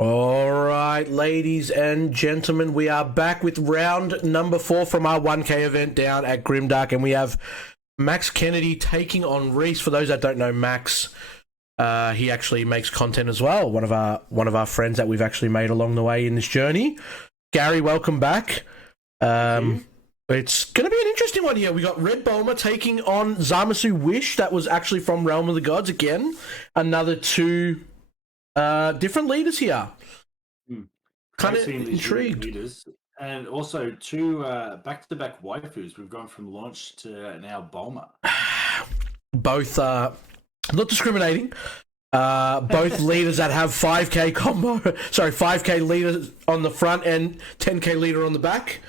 All right, ladies and gentlemen, we are back with round number 4 from our 1K event down at Grimdark, and we have Max Kennedy taking on Reese. For those that don't know Max, he actually makes content as well. One of our friends that we've actually made along the way in this journey. Gary, welcome back. It's going to be an interesting one here. We got Red Bulma taking on Zamasu Wish. That was actually from Realm of the Gods again. Another two different leaders here. Kind of intrigued. Leaders, and also two back-to-back waifus. We've gone from launch to now Bulma. Both not discriminating. Both leaders that have 5k combo. Sorry, 5k leader on the front and 10k leader on the back.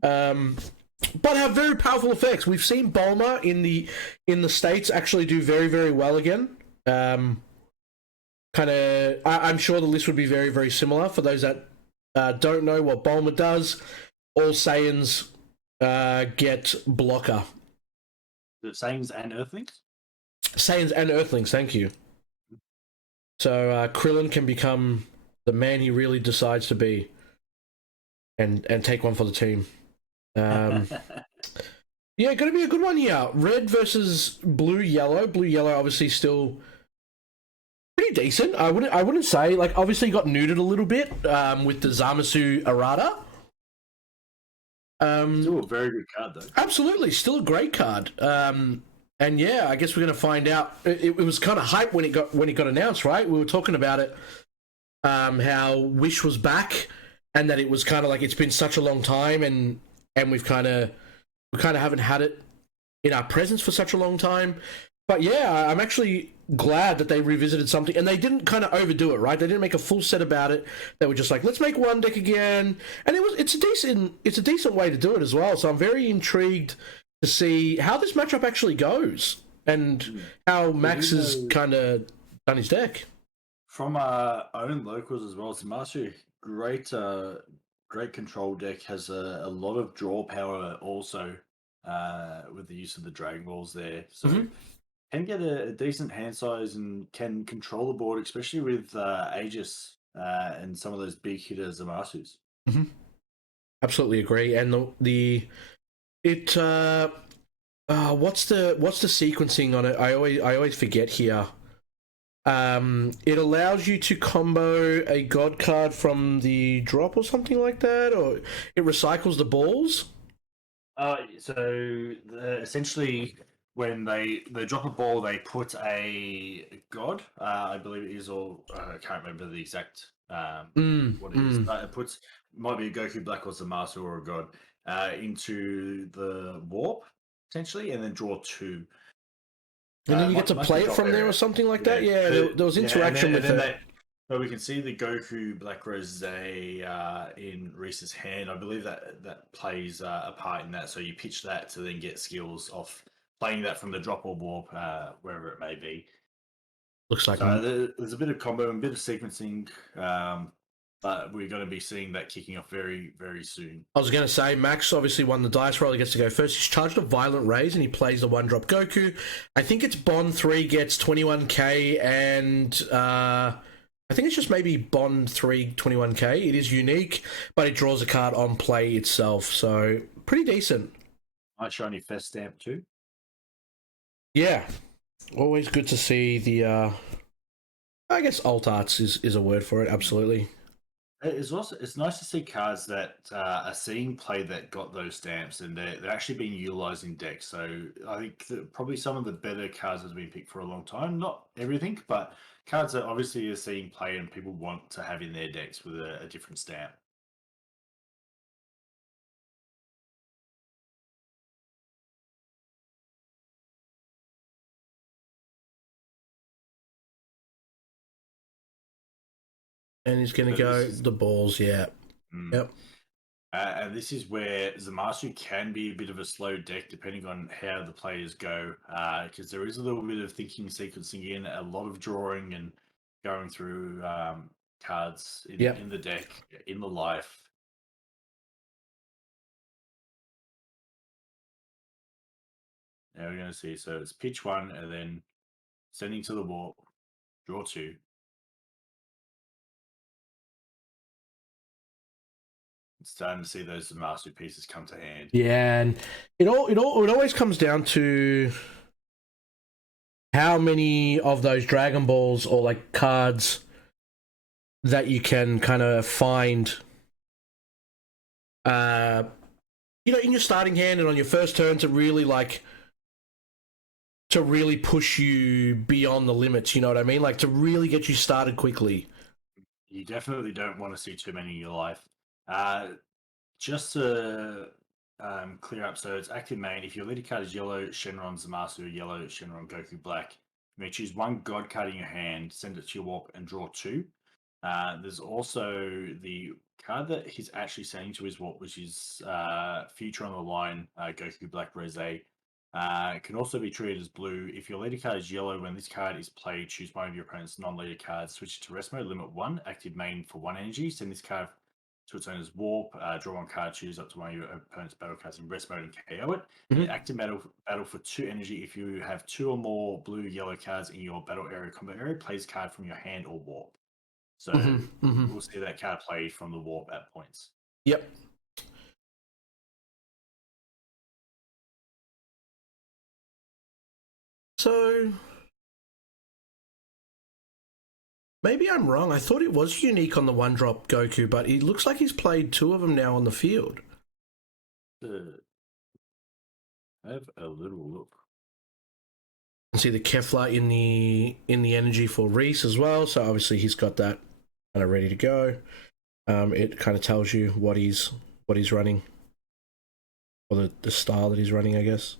But have very powerful effects. We've seen Bulma in the States actually do very, very well again. I'm sure the list would be very, very similar. For those that don't know what Bulma does, all Saiyans get blocker. The Saiyans and Earthlings? Saiyans and Earthlings, thank you. So Krillin can become the man he really decides to be and take one for the team. Yeah, going to be a good one here. Red versus blue yellow. Blue yellow obviously still pretty decent. I wouldn't say, like, obviously got neutered a little bit with the Zamasu errata. Still a very good card though. Absolutely, still a great card. And yeah, I guess we're gonna find out. It was kind of hype when it got announced, right? We were talking about it, how Wish was back, and that it was kind of like it's been such a long time, and we kind of haven't had it in our presence for such a long time. But yeah, I'm actually glad that they revisited something, and they didn't kind of overdo it, right? They didn't make a full set about it. They were just like, let's make one deck again, and it's a decent way to do it as well. So I'm very intrigued to see how this matchup actually goes and how Max has kind of done his deck. From our own locals as well, Zamasu, great control deck, has a lot of draw power also with the use of the Dragon Balls there. So can get a decent hand size and can control the board, especially with Aegis and some of those big hitter Zamasus. Absolutely agree. And what's the sequencing on it? I always forget here. It allows you to combo a god card from the drop or something like that, or it recycles the balls. Essentially, when they drop a ball, they put a god. I believe it is, or I can't remember the exact what it is. It might be a Goku Black or Zamasu or a god into the warp essentially, and then draw two. And then you get to play it from there or something like that. Yeah, there was interaction with it. So we can see the Goku Black Rose in Reese's hand. I believe that plays a part in that. So you pitch that to then get skills off playing that from the drop or warp, wherever it may be. Looks like there's a bit of combo and a bit of sequencing, but we're going to be seeing that kicking off very, very soon. I was going to say, Max obviously won the dice roll. He gets to go first. He's charged a Violent Raise, and he plays the one-drop Goku. I think it's Bond 3 gets 21k, and I think it's just maybe Bond 3 21k. It is unique, but it draws a card on play itself, so pretty decent. Nice shiny Fest stamp too. Yeah, always good to see the, I guess alt arts is a word for it, absolutely. It's nice to see cards that are seeing play that got those stamps, and they're actually being utilized in decks. So I think probably some of the better cards has been picked for a long time. Not everything, but cards that obviously are seeing play and people want to have in their decks with a different stamp. And he's going to go the balls, yeah. Yep. And this is where Zamasu can be a bit of a slow deck depending on how the players go, because there is a little bit of thinking, sequencing in, a lot of drawing and going through cards in the deck, in the life. Now we're going to see, so it's pitch one and then sending to the warp, draw two. starting to see those Zamasu pieces come to hand. Yeah, and it always comes down to how many of those Dragon Balls or like cards that you can kind of find, in your starting hand and on your first turn to really push you beyond the limits. You know what I mean? Like to really get you started quickly. You definitely don't want to see too many in your life. Just to clear up, so it's active main. If your leader card is yellow Shenron Zamasu, yellow Shenron Goku Black, you may choose one God card in your hand, send it to your warp, and draw 2. There's also the card that he's actually sending to his warp, which is Future on the Line, Goku Black Rose. It can also be treated as blue. If your leader card is yellow, when this card is played, choose one of your opponent's non-leader cards, switch it to rest mode, limit 1, active main for 1 energy, send this card to its owner's warp, draw 1 card, choose up to one of your opponent's battle cards in rest mode and KO it. Mhm. Active battle for 2 energy. If you have 2 or more blue-yellow cards in your battle area combat area, plays card from your hand or warp. So we'll see that card played from the warp at points. Yep. So maybe I'm wrong. I thought it was unique on the 1-drop Goku, but it looks like he's played 2 of them now on the field. Have a little look. You can see the Kefla in the energy for Reese as well. So obviously he's got that kind of ready to go. It kind of tells you what he's running, or the style that he's running, I guess.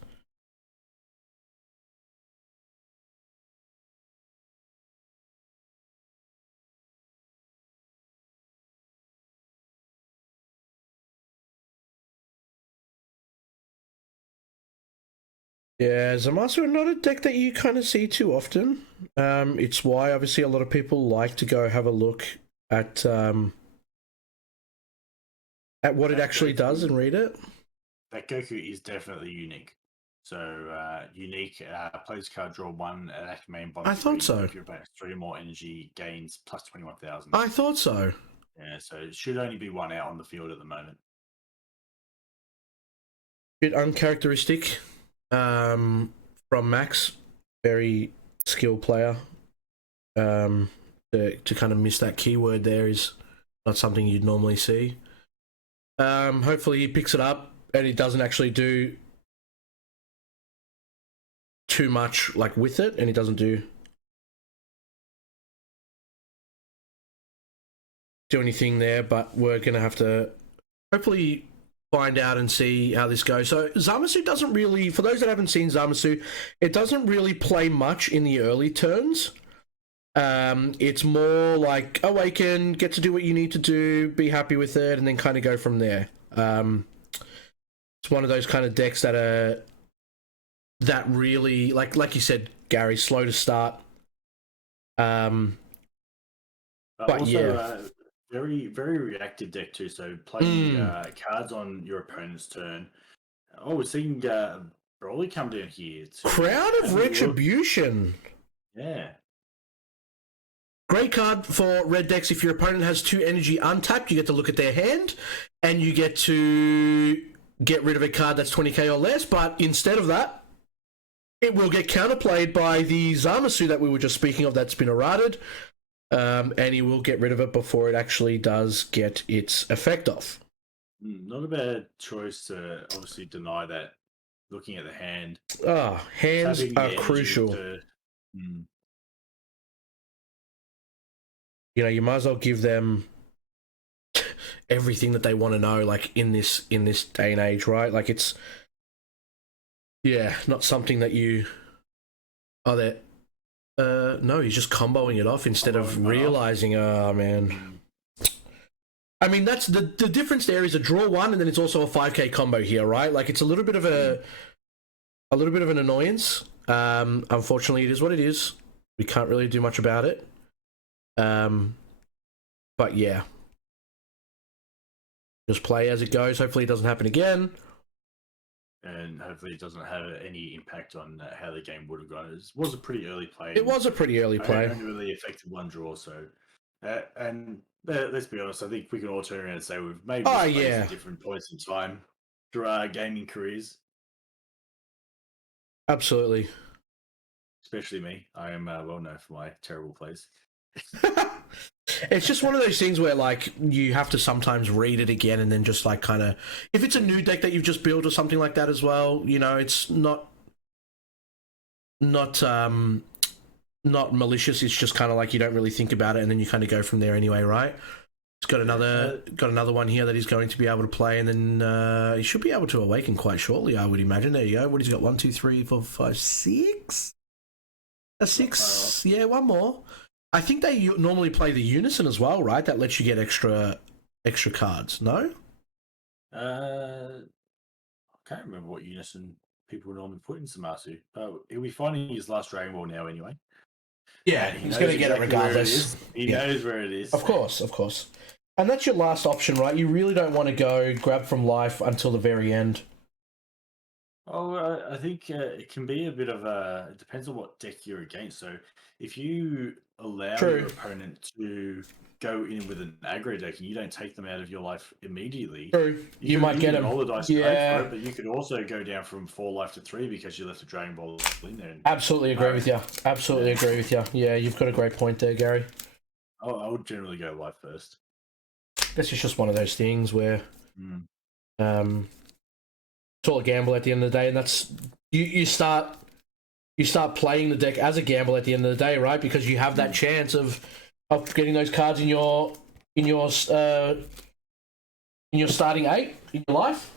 Yeah, Zamasu, not a deck that you kind of see too often. It's why obviously a lot of people like to go have a look at what it actually does and read it. That Goku is definitely unique. So unique plays card, draw 1 at active main. I thought so. If your opponent has 3 or more energy, gains plus 21,000. I thought so. Yeah, so it should only be 1 out on the field at the moment. Bit uncharacteristic from Max. Very skilled player. To kind of miss that keyword there is not something you'd normally see. Hopefully he picks it up and he doesn't actually do too much like with it, and he doesn't do anything there, but we're gonna have to hopefully find out and see how this goes. So Zamasu doesn't really, for those that haven't seen Zamasu, it doesn't really play much in the early turns. It's more like awaken, get to do what you need to do, be happy with it, and then kind of go from there. It's one of those kind of decks that really, like you said, Gary, slow to start. But also, yeah, very, very reactive deck too. So playing cards on your opponent's turn. Oh, we're seeing Broly come down here. Crown of Retribution. Yeah. Great card for red decks. If your opponent has 2 energy untapped, you get to look at their hand, and you get to get rid of a card that's 20k or less. But instead of that, it will get counterplayed by the Zamasu that we were just speaking of that's been errated, and he will get rid of it before it actually does get its effect off. Not a bad choice to obviously deny that. Looking at the hand. Hands are crucial. You know, you might as well give them everything that they want to know, like in this day and age, right? Like it's, yeah, not something that you no, he's just comboing it off instead of realizing. Oh man, I mean that's the difference. There is a draw 1, and then it's also a 5k combo here, right? Like it's a little bit of an annoyance. Unfortunately, it is what it is. We can't really do much about it. But yeah, just play as it goes. Hopefully it doesn't happen again. And hopefully it doesn't have any impact on how the game would have gone. It was a pretty early play. It was a pretty early play. Only really affected 1 draw, so And let's be honest, I think we can all turn around and say we've made Oh misplays yeah, at different points in time through our gaming careers. absolutely. Especially me. I am well known for my terrible plays. It's just one of those things where like you have to sometimes read it again and then just like kind of, if it's a new deck that you've just built or something like that as well, you know, it's not not malicious. It's just kind of like you don't really think about it and then you kind of go from there anyway, right? He's got another one here that he's going to be able to play, and then he should be able to awaken quite shortly, I would imagine. There you go. What he's got? 1, 2, 3, 4, 5, 6. A 6. Yeah, one more. I think they normally play the unison as well, right? That lets you get extra cards. No. I can't remember what unison people normally put in Zamasu, but he'll be finding his last Dragon Ball now anyway. Yeah, he's going to get it regardless. He knows where it is. Of course. And that's your last option, right? You really don't want to go grab from life until the very end. Oh, I think it can be a bit of a. It depends on what deck you're against. So if you allow your opponent to go in with an aggro deck and you don't take them out of your life immediately, you might get them. Roll the dice for it, but you could also go down from 4 life to 3 because you left a Dragon Ball in there. Absolutely agree with you. Absolutely agree with you. Yeah, you've got a great point there, Gary. I would generally go life first. This is just one of those things where it's all a gamble at the end of the day, and that's you start playing the deck as a gamble at the end of the day, right? Because you have that chance of getting those cards in your starting 8 in your life.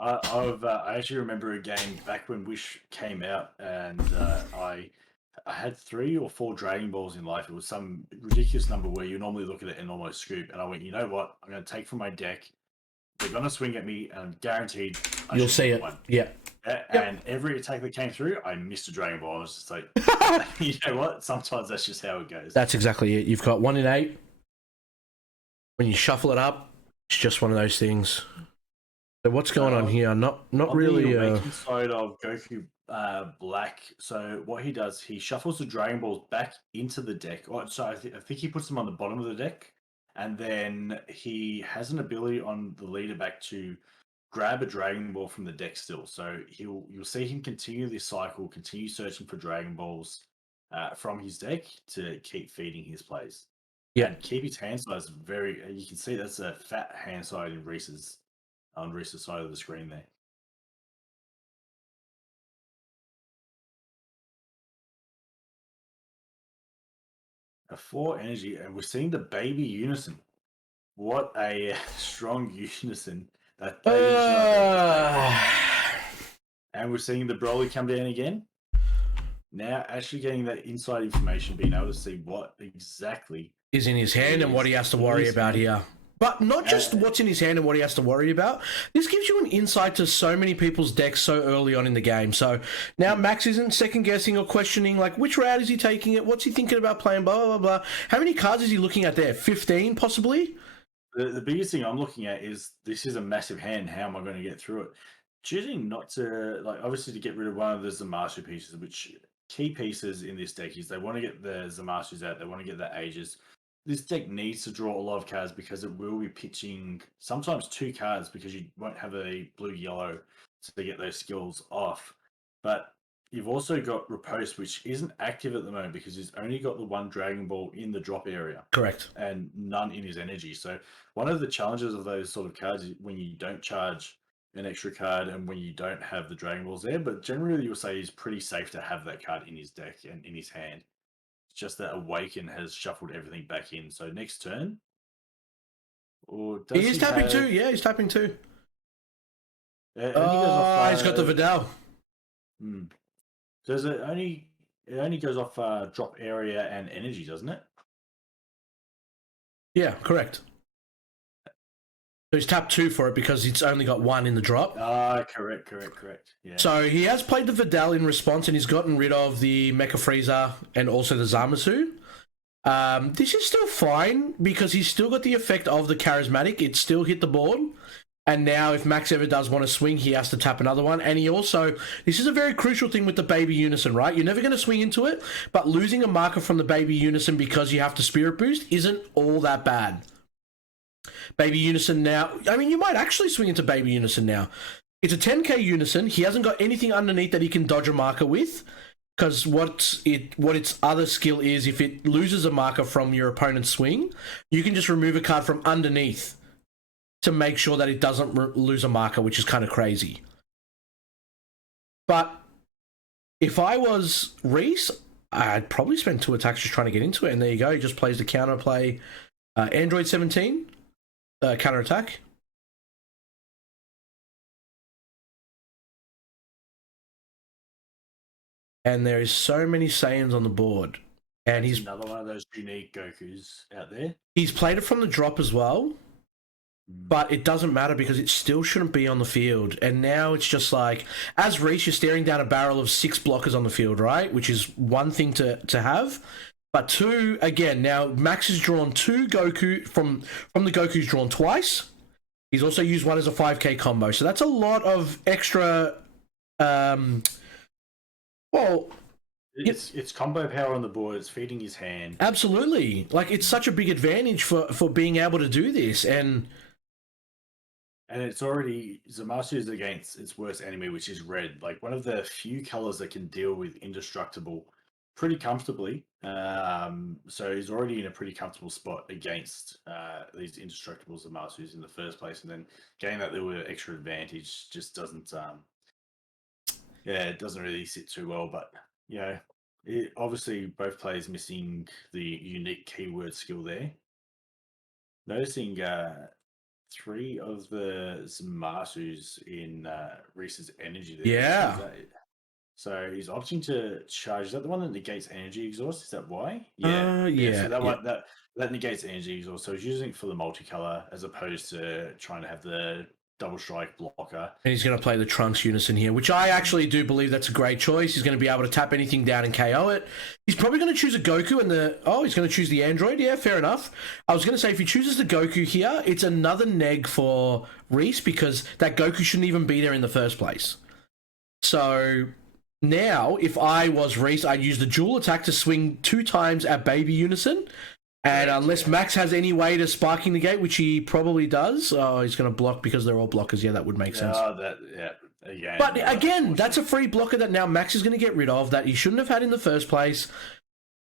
I actually remember a game back when Wish came out, and I had 3 or 4 Dragon Balls in life. It was some ridiculous number where you normally look at it and almost scoop. And I went, you know what? I'm going to take from my deck. They're going to swing at me, and I'm guaranteed you'll see it. One. Yeah. And every attack that came through, I missed a Dragon Ball. I was just like, you know what? Sometimes that's just how it goes. That's exactly it. You've got 1 in 8. When you shuffle it up, it's just one of those things. So what's going on here? Not really. The side of Goku Black. So what he does, he shuffles the Dragon Balls back into the deck. So I think he puts them on the bottom of the deck, and then he has an ability on the leader back to grab a Dragon Ball from the deck still. So you'll see him continue this cycle, continue searching for Dragon Balls from his deck to keep feeding his plays. Yeah, and keep his hand size very. You can see that's a fat hand side in Reese's on Reese's side of the screen there. A 4 energy, and we're seeing the baby unison. What a strong unison that and we're seeing the Broly come down again. Now actually getting that inside information, being able to see what exactly is in his hand and what he has to worry about here. But not just what's in his hand and what he has to worry about. This gives you an insight to so many people's decks so early on in the game. So now Max isn't second guessing or questioning, like, which route is he taking it? What's he thinking about playing? Blah, blah, blah. How many cards is he looking at there? 15, possibly? The biggest thing I'm looking at is this is a massive hand. How am I going to get through it? Choosing not to, like, obviously to get rid of one of the Zamasu pieces, which key pieces in this deck is they want to get the Zamasus out. They want to get the Ages. This deck needs to draw a lot of cards because it will be pitching sometimes 2 cards because you won't have a blue-yellow to get those skills off. But you've also got Riposte, which isn't active at the moment because he's only got the 1 Dragon Ball in the drop area. Correct. And none in his energy. So one of the challenges of those sort of cards is when you don't charge an extra card and when you don't have the Dragon Balls there. But generally you'll say he's pretty safe to have that card in his deck and in his hand. Just that Awaken has shuffled everything back in. So next turn, or does he is tapping 2. Yeah, he's tapping 2. He's got the Vidal. Does it only? It only goes off drop area and energy, doesn't it? Yeah, correct. So he's tapped 2 for it because it's only got 1 in the drop. Correct. Yeah. So he has played the Vidal in response and he's gotten rid of the Mecha Frieza and also the Zamasu. This is still fine because he's still got the effect of the Charismatic. It still hit the board. And now, if Max ever does want to swing, he has to tap another one. And he also, this is a very crucial thing with the Baby Unison, right? You're never going to swing into it, but losing a marker from the Baby Unison because you have to Spirit Boost isn't all that bad. Baby Unison now, I mean, you might actually swing into Baby Unison now. It's a 10k Unison. He hasn't got anything underneath that he can dodge a marker with, because what its other skill is, if it loses a marker from your opponent's swing, you can just remove a card from underneath to make sure that it doesn't lose a marker, which is kind of crazy. But if I was Reese, I'd probably spend 2 attacks just trying to get into it, and there you go. He just plays the counter play. Android 17, counter attack. And there is so many Saiyans on the board. And he's another one of those unique Gokus out there. He's played it from the drop as well. But it doesn't matter because it still shouldn't be on the field. And now it's just like, as Reese, you're staring down a barrel of 6 blockers on the field, right? Which is one thing to have. But 2, again, now Max has drawn 2 Goku from the Goku's drawn twice. He's also used one as a 5k combo. So that's a lot of extra... It's combo power on the board. It's feeding his hand. Absolutely. Like, it's such a big advantage for being able to do this. And it's already, Zamasu is against its worst enemy, which is red. Like, one of the few colors that can deal with indestructible pretty comfortably. So he's already in a pretty comfortable spot against these indestructible Zamasus in the first place. And then getting that little extra advantage just doesn't, it doesn't really sit too well. But, obviously both players missing the unique keyword skill there. Noticing 3 of the Zamasus in Reese's energy there. Yeah. So he's opting to charge. Is that the one that negates energy exhaust? Is that why? Yeah. So that one that negates energy exhaust. So he's using it for the multicolor as opposed to trying to have the double strike blocker. And he's going to play the Trunks Unison here, which I actually do believe that's a great choice. He's going to be able to tap anything down and KO it. He's probably going to choose a Goku and he's going to choose the Android. Yeah, fair enough. I was going to say, if he chooses the Goku here, it's another neg for Reese because that Goku shouldn't even be there in the first place. So now, if I was Reese, I'd use the dual attack to swing 2 times at Baby Unison. And unless Max has any way to sparking the gate, which he probably does, he's going to block because they're all blockers. Yeah, that would make sense. Again, but again, that's a free blocker that now Max is going to get rid of that he shouldn't have had in the first place.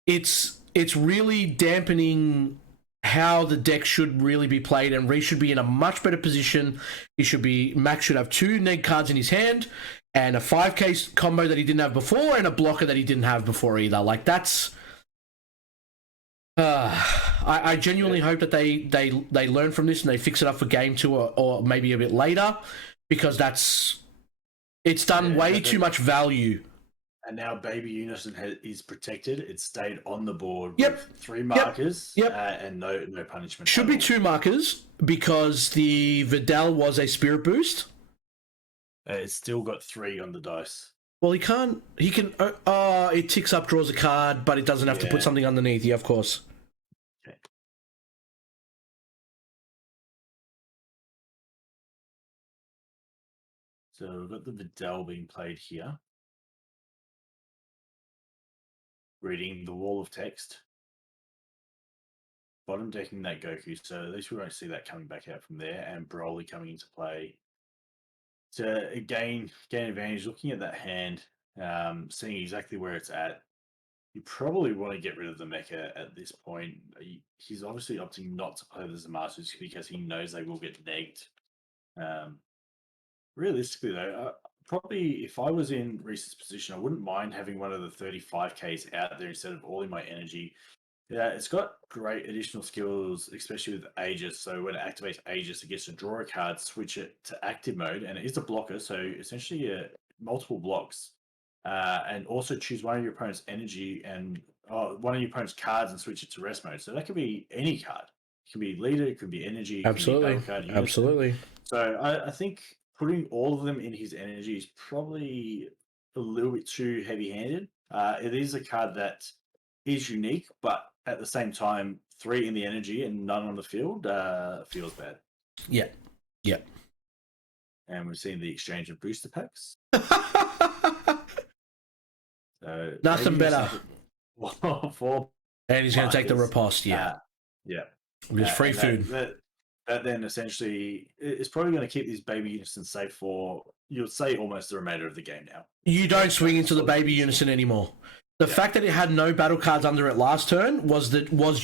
It's really dampening how the deck should really be played, and Reese should be in a much better position. Max should have 2 neg cards in his hand, and a 5k combo that he didn't have before, and a blocker that he didn't have before either. Like, that's... I genuinely hope that they learn from this and they fix it up for game 2 or maybe a bit later, because it's done way too much value. And now Baby Unison is protected. It stayed on the board with 3 markers and no punishment. Should be 2 markers because the Vidal was a Spirit Boost. It's still got 3 on the dice. Well, he can, it ticks up, draws a card, but it doesn't have to put something underneath. Yeah, of course. Okay. So we've got the Vidal being played here. Reading the wall of text. Bottom decking that Goku, so at least we won't see that coming back out from there. And Broly coming into play to gain advantage. Looking at that hand, seeing exactly where it's at, you probably want to get rid of the mecha at this point. He's obviously opting not to play the Zamasu because he knows they will get negged. Realistically, though, probably if I was in Reese's position, I wouldn't mind having one of the 35Ks out there instead of all in my energy. Yeah, it's got great additional skills, especially with Aegis. So when it activates Aegis, it gets to draw a card, switch it to active mode, and it is a blocker. So essentially, multiple blocks, and also choose one of your opponent's energy and one of your opponent's cards and switch it to rest mode. So that could be any card. It could be leader, it could be energy, absolutely, it could be absolutely. So I think putting all of them in his energy is probably a little bit too heavy-handed. It is a card that is unique, but at the same time, 3 in the energy and none on the field feels bad. Yeah. and we've seen the exchange of booster packs. So Nothing better. For And he's going to take the riposte, yeah. Yeah. With free food. That then essentially is probably going to keep these baby unison safe for, you'll say, almost the remainder of the game now. You don't swing into the baby unison anymore. The fact that it had no battle cards under it last turn was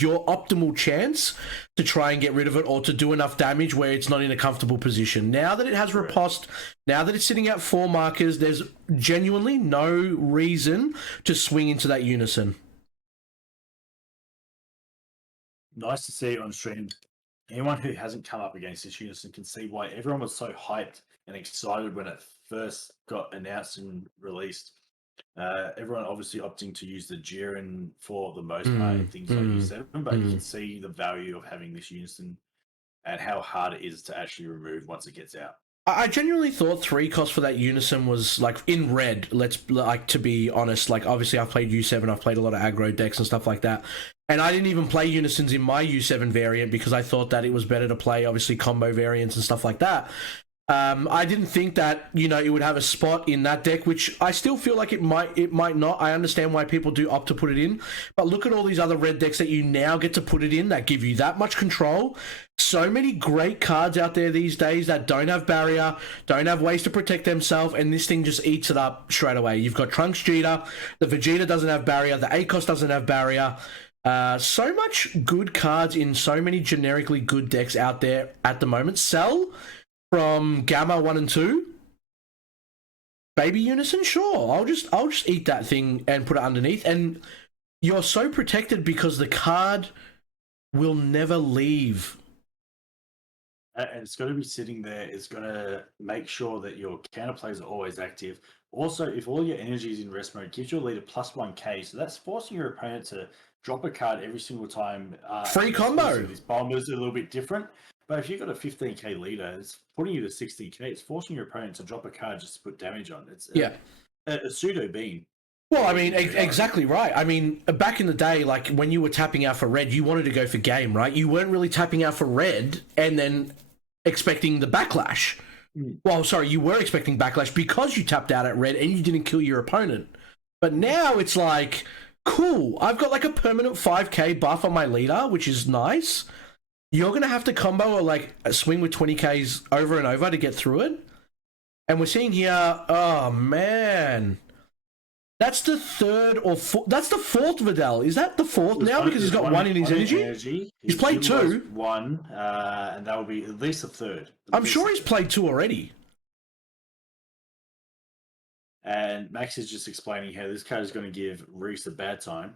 your optimal chance to try and get rid of it or to do enough damage where it's not in a comfortable position. Now that it has riposte, now that it's sitting at 4 markers, there's genuinely no reason to swing into that unison. Nice to see on stream. Anyone who hasn't come up against this unison can see why everyone was so hyped and excited when it first got announced and released. Everyone obviously opting to use the Jiren for the most part in things like U7, but you can see the value of having this unison and how hard it is to actually remove once it gets out. I genuinely thought 3 cost for that unison was like in red. To be honest, like obviously I've played U7, I've played a lot of aggro decks and stuff like that. And I didn't even play unisons in my U7 variant because I thought that it was better to play obviously combo variants and stuff like that. I didn't think that, it would have a spot in that deck, which I still feel like it might not. I understand why people do opt to put it in, but look at all these other red decks that you now get to put it in that give you that much control. So many great cards out there these days that don't have barrier, don't have ways to protect themselves, and this thing just eats it up straight away. You've got Trunks Vegeta, the Vegeta doesn't have barrier, the ACOS doesn't have barrier. So much good cards in so many generically good decks out there at the moment. Cell from Gamma 1 and 2, baby unison, sure. I'll just eat that thing and put it underneath. And you're so protected because the card will never leave. And it's going to be sitting there. It's going to make sure that your counter plays are always active. Also, if all your energy is in rest mode, gives your leader plus 1k. So that's forcing your opponent to drop a card every single time. Free combo. This bomber is a little bit different. But if you've got a 15k leader, it's putting you to 16k. It's forcing your opponent to drop a card just to put damage on. It's a pseudo beam. Well, I mean, exactly right. I mean, back in the day, like when you were tapping out for red, you wanted to go for game, right? You weren't really tapping out for red and then expecting the backlash. Well, sorry, you were expecting backlash because you tapped out at red and you didn't kill your opponent. But now it's like, cool, I've got like a permanent 5k buff on my leader, which is nice. You're going to have to combo or like swing with 20Ks over and over to get through it. And we're seeing here, oh man. That's the third or fourth. That's the fourth Vidal. Is that the fourth now because he's got one in his energy? He's played 2. One, and that will be at least a third. I'm sure he's played 2 already. And Max is just explaining how this card is going to give Reese a bad time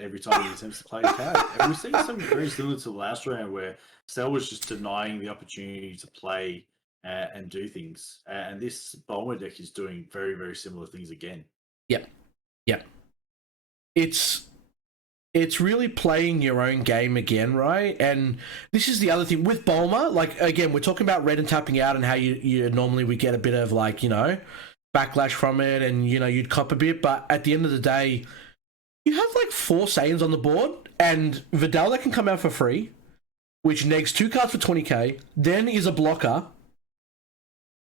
every time he attempts to play the card. And we're seeing something very similar to the last round where Cell was just denying the opportunity to play and do things. And this Bulma deck is doing very, very similar things again. Yep. It's really playing your own game again, right? And this is the other thing with Bulma. Like, again, we're talking about red and tapping out and how you normally we get a bit of like, backlash from it and, you'd cop a bit. But at the end of the day, you have like 4 Saiyans on the board and Vidal that can come out for free, which negs 2 cards for 20k, then is a blocker.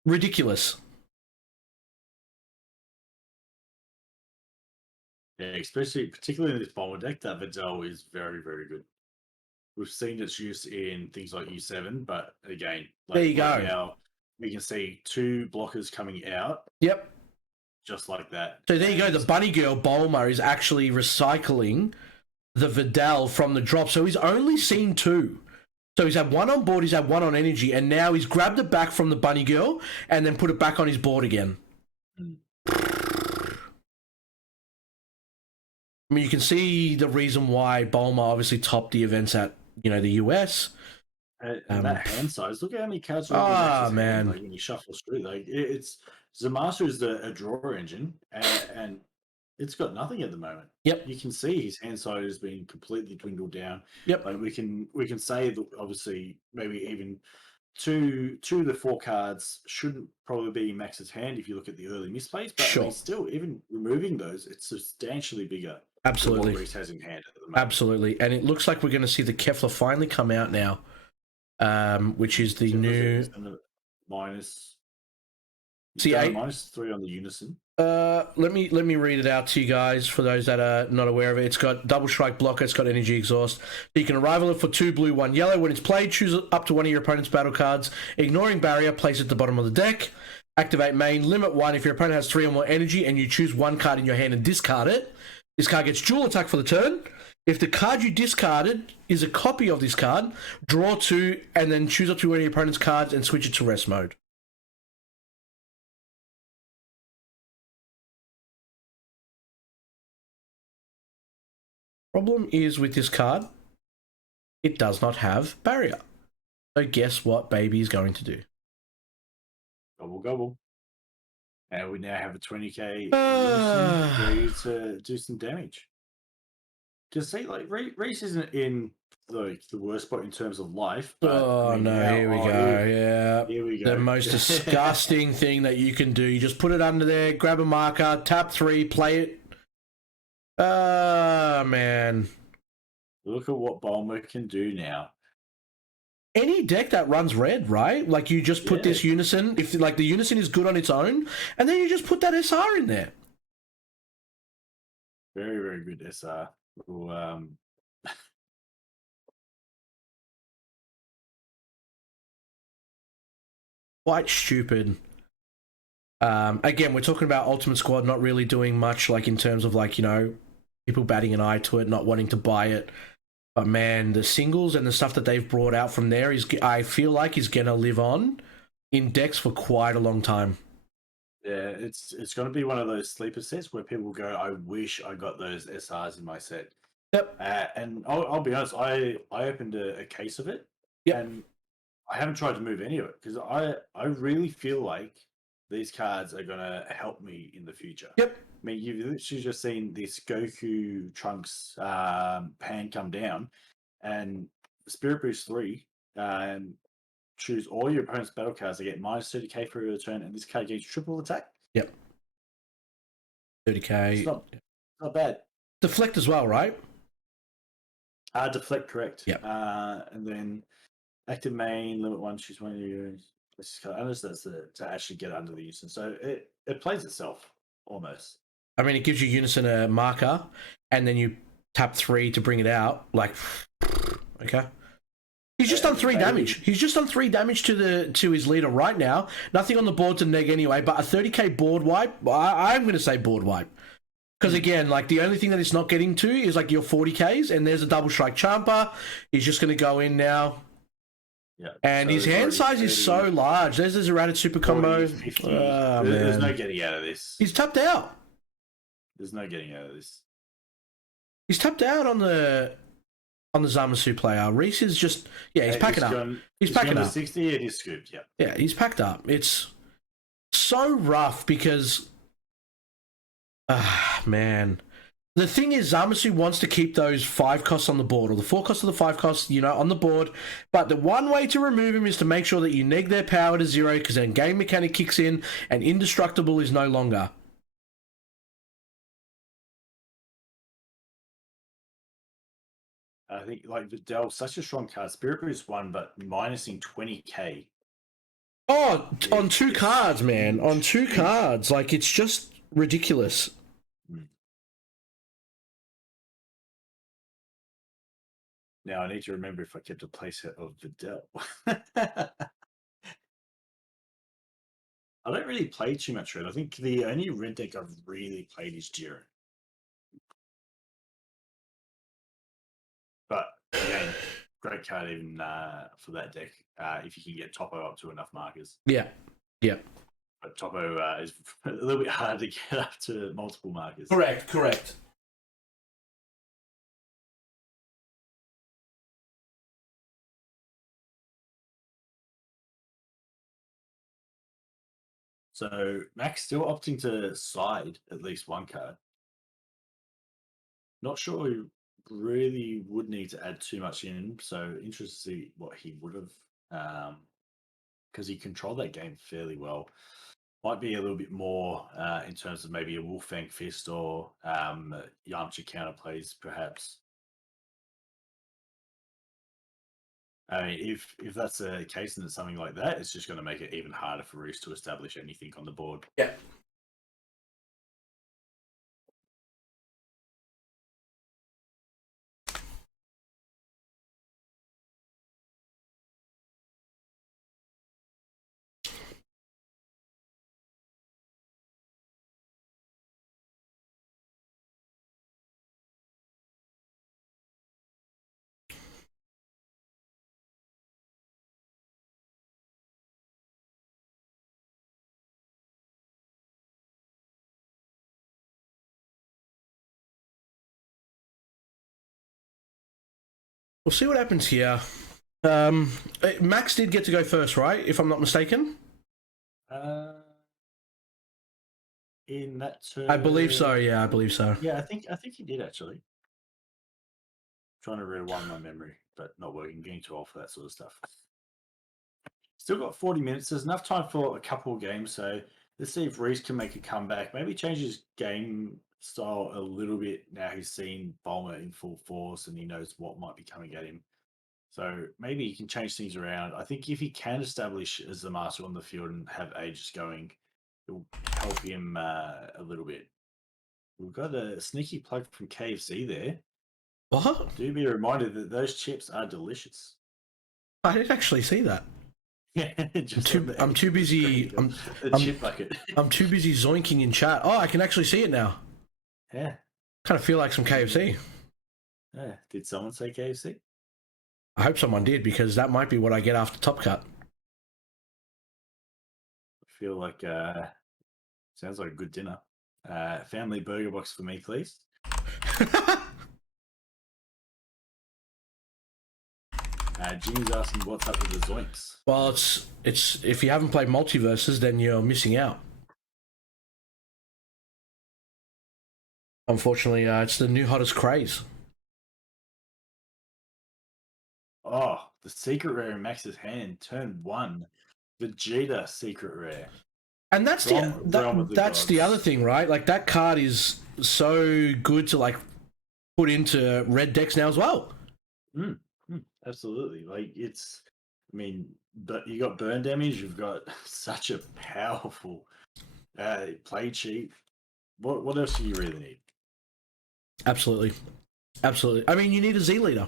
Ridiculous. Yeah, particularly in this Bulma deck, that Vidal is very, very good. We've seen its use in things like U7, but again, like there you go. Now we can see 2 blockers coming out. Yep. Just like that. So there you go. The bunny girl Bulma is actually recycling the Vidal from the drop. So he's only seen 2. So he's had 1 on board, he's had 1 on energy, and now he's grabbed it back from the bunny girl and then put it back on his board again. I mean, you can see the reason why Bulma obviously topped the events at, the US. And that hand size, look at how many cards are man. Hand, like when you shuffle through, like it's Zamasu is a draw engine, and it's got nothing at the moment. Yep, you can see his hand size has been completely dwindled down. Yep, like we can say that obviously maybe even two of the 4 cards shouldn't probably be in Max's hand if you look at the early misplays, but sure. I mean, still even removing those, it's substantially bigger. Absolutely, than what Reese has in hand at the moment. Absolutely, and it looks like we're going to see the Kefla finally come out now. Which is the new minus See, -3 on the unison. let me read it out to you guys for those that are not aware of it. It's got double strike blocker. It's got energy exhaust. So you can arrival it for 2 blue, 1 yellow. When it's played, choose up to one of your opponent's battle cards, ignoring barrier. Place it at the bottom of the deck. Activate main. Limit 1 if your opponent has 3 or more energy, and you choose 1 card in your hand and discard it. This card gets dual attack for the turn. If the card you discarded is a copy of this card, draw 2 and then choose up to one of your opponent's cards and switch it to rest mode. Problem is with this card, it does not have barrier. So guess what baby is going to do? Gobble, gobble. And we now have a 20k ready to do some damage. Just see, like, Reese isn't in the worst spot in terms of life. But, here we go. Yeah. Here we go. The most disgusting thing that you can do. You just put it under there, grab a marker, tap 3, play it. Man. Look at what Bulma can do now. Any deck that runs red, right? Like, you just put this unison, if like the unison is good on its own, and then you just put that SR in there. Very, very good SR. Quite stupid. Again, we're talking about Ultimate Squad not really doing much, like, in terms of, like, you know, people batting an eye to it, not wanting to buy it. But man, the singles and the stuff that they've brought out from there is, I feel like, is gonna live on in decks for quite a long time. Yeah, it's going to be one of those sleeper sets where people go, I wish I got those SRs in my set. Yep. And I'll be honest, I opened a case of it. Yep. And I haven't tried to move any of it because I really feel like these cards are going to help me in the future. Yep. I mean, you've literally just seen this Goku Trunks pan come down, and Spirit Boost 3, choose all your opponent's battle cards to get -30k for your turn, and this card gives triple attack. Yep. 30k. It's not bad. Deflect as well, right? Deflect, correct. Yep. And then active main, limit 1, choose one of your. Unless that's to actually get under the unison. So it plays itself almost. I mean, it gives you unison a marker, and then you tap 3 to bring it out. Like, okay. He's just done 3 damage. He's just done 3 damage to his leader right now. Nothing on the board to neg anyway, but a 30k board wipe. I'm going to say board wipe. Because again, like, the only thing that it's not getting to is like your 40ks, and there's a double strike champer. He's just going to go in now. Yeah. And so his hand size is so large. There's his errated super combo. 40, 50. There's no getting out of this. He's tapped out. There's no getting out of this. He's tapped out on the Zamasu player. Reese is just, he's packing up. He's packing up. 60 and he's scooped, yeah. Yeah, he's packed up. It's so rough because, man. The thing is, Zamasu wants to keep those 5 costs on the board, or the 4 costs of the 5 costs, you know, on the board. But the one way to remove him is to make sure that you neg their power to 0, because then game mechanic kicks in and indestructible is no longer. I think, like, Vidal's such a strong card. Spirit Boost 1, but minusing 20k. Oh, on 2 cards, man. On 2 cards. Like, it's just ridiculous. Now I need to remember if I kept a playset of Vidal. I don't really play too much red. I think the only red deck I've really played is Jiren. But again, great card even for that deck if you can get Topo up to enough markers. Yeah, yeah. But Topo is a little bit hard to get up to multiple markers. Correct. So Max still opting to side at least 1 card. Not sure he really would need to add too much in. So interested to see what he would have, because he controlled that game fairly well. Might be a little bit more in terms of maybe a Wolfang Fist or Yamcha counterplays, perhaps. I mean, if that's the case and it's something like that, it's just going to make it even harder for Reese to establish anything on the board. Yeah. We'll see what happens here. Max did get to go first, right? If I'm not mistaken. In that turn, I believe so. Yeah, I believe so. Yeah, I think he did actually. Trying to rewind my memory, but not working. Getting too old for that sort of stuff. Still got 40 minutes. There's enough time for a couple of games. So let's see if Reese can make a comeback. Maybe change his game style a little bit now he's seen Bulma in full force and he knows what might be coming at him. So maybe he can change things around. I think if he can establish as the master on the field and have Aegis going, it'll help him a little bit. We've got a sneaky plug from KFC there. What? Do be reminded that those chips are delicious. I didn't actually see that. Yeah, I'm too busy. Chip bucket. I'm too busy zoinking in chat. Oh, I can actually see it now. Yeah. Kind of feel like some KFC. Yeah. Did someone say KFC? I hope someone did, because that might be what I get after Top Cut. I feel like sounds like a good dinner. Family burger box for me, please. Jimmy's asking what's up with the zoinks. Well, it's if you haven't played Multiverses, then you're missing out. Unfortunately, it's the new hottest craze. Oh, the secret rare in Max's hand, turn 1. Vegeta secret rare. And that's that's the other thing, right? Like, that card is so good to like put into red decks now as well. Absolutely. Like, it's, I mean, but you got burn damage, you've got such a powerful play cheat. What else do you really need? Absolutely. I mean, you need a Z leader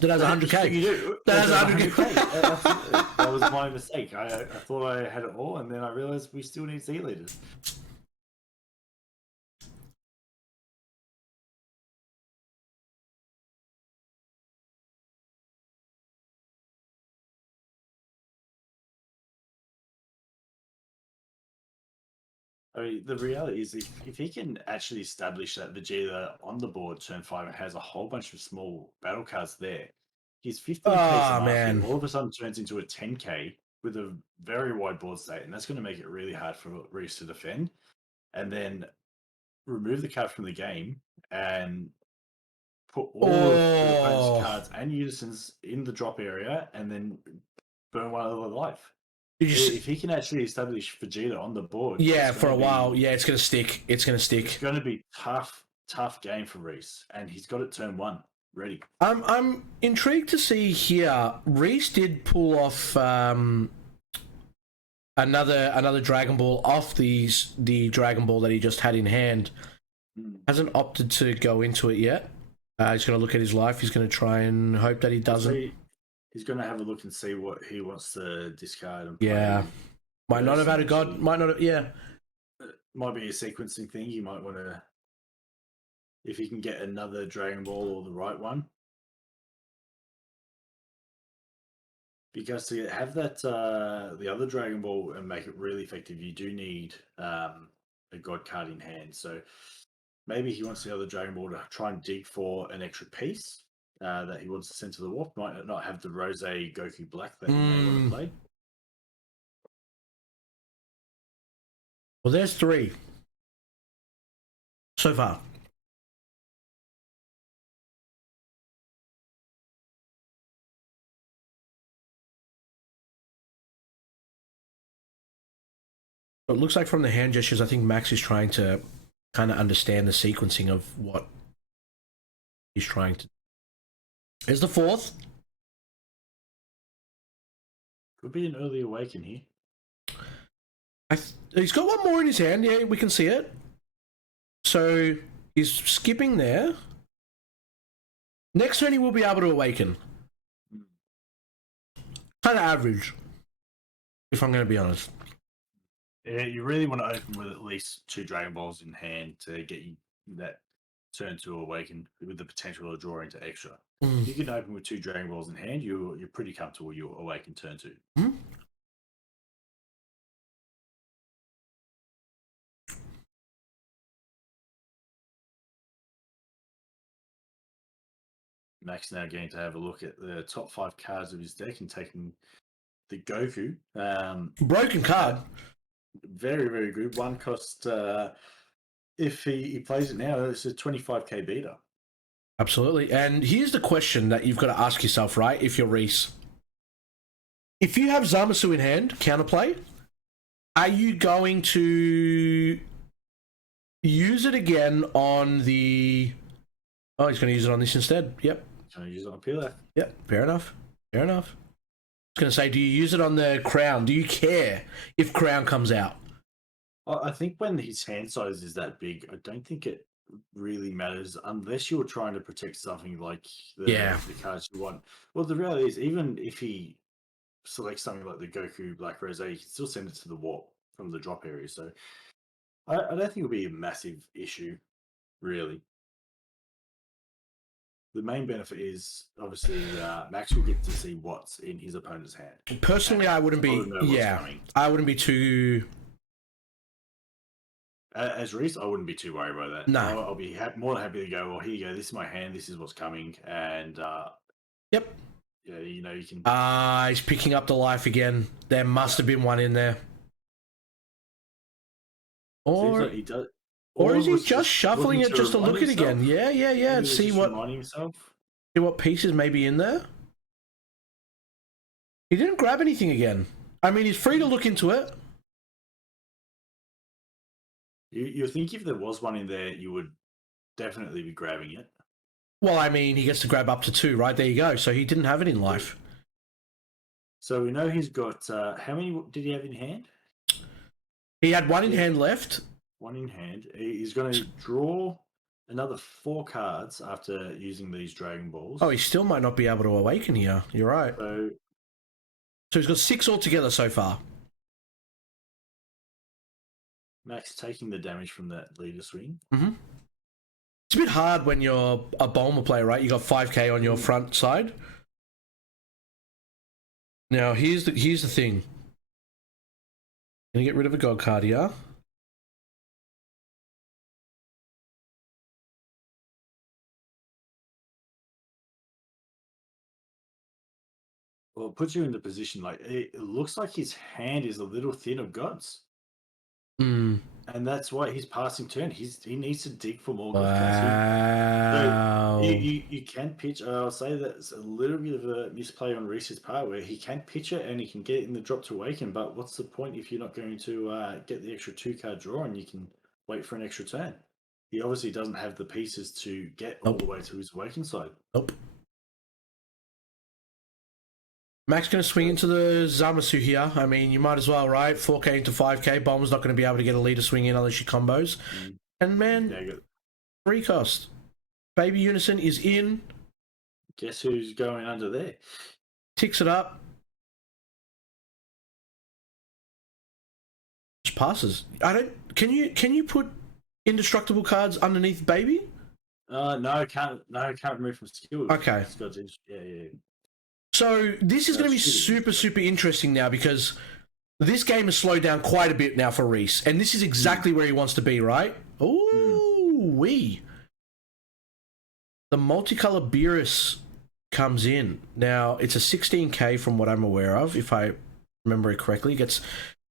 that has 100k. You do. That has 100k. Absolutely. That was my mistake. I thought I had it all, and then I realized we still need Z leaders. I mean, the reality is if he can actually establish that Vegeta on the board turn 5 and has a whole bunch of small battle cards there, his 15k man. all of a sudden turns into a 10k with a very wide board state, and that's going to make it really hard for Reese to defend. And then remove the card from the game and put all of the opponent's cards and unisons in the drop area, and then burn one of the life. If he can actually establish Vegeta on the board, for a while, it's going to stick. It's going to stick. It's going to be tough game for Reese, and he's got it turn 1 ready. I'm intrigued to see here. Reese did pull off another Dragon Ball off the Dragon Ball that he just had in hand. Hasn't opted to go into it yet. He's going to look at his life. He's going to try and hope that he doesn't. He's going to have a look and see what he wants to discard. And play. Might not have had a god. Might not have, It might be a sequencing thing. You might want to, if you can get another Dragon Ball or the right one. Because to have that, the other Dragon Ball and make it really effective, you do need a god card in hand. So maybe he wants the other Dragon Ball to try and dig for an extra piece. That he wants to send to the warp, might not have the Rose Goku Black that he may want to play. Well, there's 3 so far. It looks like from the hand gestures, I think Max is trying to kind of understand the sequencing of what he's trying to. There's the 4th. Could be an early awaken here. He's got one more in his hand. Yeah, we can see it. So he's skipping there. Next turn he will be able to awaken. Kind of average, if I'm going to be honest. Yeah, you really want to open with at least 2 Dragon Balls in hand to get you that turn to awaken with the potential of drawing to extra. If you can open with 2 Dragon Balls in hand, you're pretty comfortable you'll awaken turn 2. Max now getting to have a look at the top 5 cards of his deck and taking the Goku. Broken card. Very, very good. One cost, if he plays it now, it's a 25k beater. Absolutely. And here's the question that you've got to ask yourself, right? If you're Reese. If you have Zamasu in hand, counterplay, are you going to use it again on the... Oh, he's going to use it on this instead. Yep. Going to use it on Pilaf. Yep, fair enough. Fair enough. I was going to say, do you use it on the Crown? Do you care if Crown comes out? I think when his hand size is that big, I don't think it really matters unless you're trying to protect something like the cards you want. Well, the reality is, even if he selects something like the Goku Black Rose, you can still send it to the warp from the drop area. So I don't think it'll be a massive issue, really. The main benefit is obviously Max will get to see what's in his opponent's hand. Personally, I wouldn't be. Yeah, I wouldn't be too. As Reese, I wouldn't be too worried about that. No, I'll be more than happy to go. Well, here you go. This is my hand. This is what's coming. And yep. Yeah, you know you can. He's picking up the life again. There must have been one in there. Or like he does. Or is he just shuffling it just to look at it again? Yeah. And see what pieces may be in there. He didn't grab anything again. I mean, he's free to look into it. You think if there was one in there, you would definitely be grabbing it. Well, I mean, he gets to grab up to 2, right? There you go. So he didn't have it in life. So we know he's got... how many did he have in hand? He had 1 in hand left. 1 in hand. He's going to draw another 4 cards after using these Dragon Balls. Oh, he still might not be able to awaken here. You're right. So he's got 6 altogether so far. Max taking the damage from that leader swing. Mm-hmm. It's a bit hard when you're a Bulma player, right? You got 5k on your front side. Now, here's the thing. Gonna get rid of a God card here. Well, it puts you in the position, like, it looks like his hand is a little thin of gods. And that's why he's passing turn. He needs to dig for more gods. Wow. So you can pitch. I'll say that's a little bit of a misplay on Reese's part where he can pitch it and he can get it in the drop to awaken, but what's the point if you're not going to get the extra 2-card draw and you can wait for an extra turn? He obviously doesn't have the pieces to get all the way to his awaken side. Nope. Max going to swing into the Zamasu here. I mean, you might as well, right? 4k into 5k. Bomber's not going to be able to get a leader swing in unless she combos. And man, 3 cost. Baby Unison is in. Guess who's going under there? Ticks it up. Just passes. Can you put indestructible cards underneath Baby? No, can't remove from skills. Okay. Yeah. So this is going to be super interesting now because this game has slowed down quite a bit now for Reese, and this is exactly where he wants to be, right? Ooh-wee. The multicolor Beerus comes in. Now, it's a 16k from what I'm aware of, if I remember it correctly. Is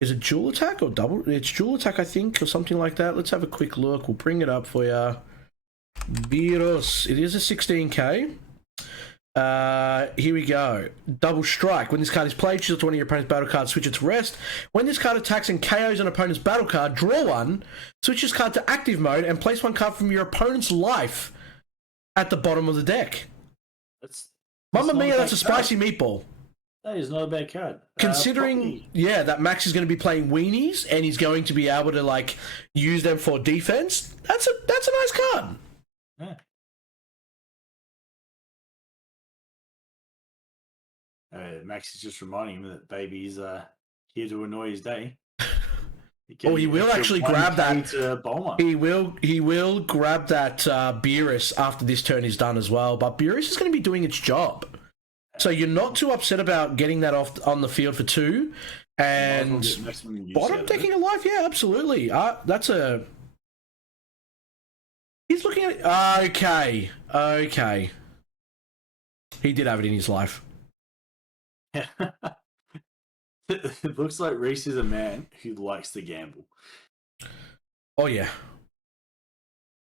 it dual attack or double? It's dual attack, I think, or something like that. Let's have a quick look. We'll bring it up for you. Beerus. It is a 16k. Here we go. Double strike. When this card is played, choose one of your opponent's battle cards, switch it to rest. When this card attacks and KOs an opponent's battle card, draw 1, switch this card to active mode, and place 1 card from your opponent's life at the bottom of the deck. Mamma mia, that's a spicy meatball. That is not a bad card. Considering, yeah, that Max is going to be playing weenies and he's going to be able to like use them for defense. That's a nice card. Yeah. Max is just reminding him that baby's here to annoy his day. Oh, he will actually grab that. Bulma. He will grab that Beerus after this turn is done as well. But Beerus is going to be doing its job. So you're not too upset about getting that off on the fild for 2. And bottom decking alive, yeah, absolutely. That's a... He's looking at it. Okay. He did have it in his life. It looks like Reese is a man who likes to gamble. Oh, yeah.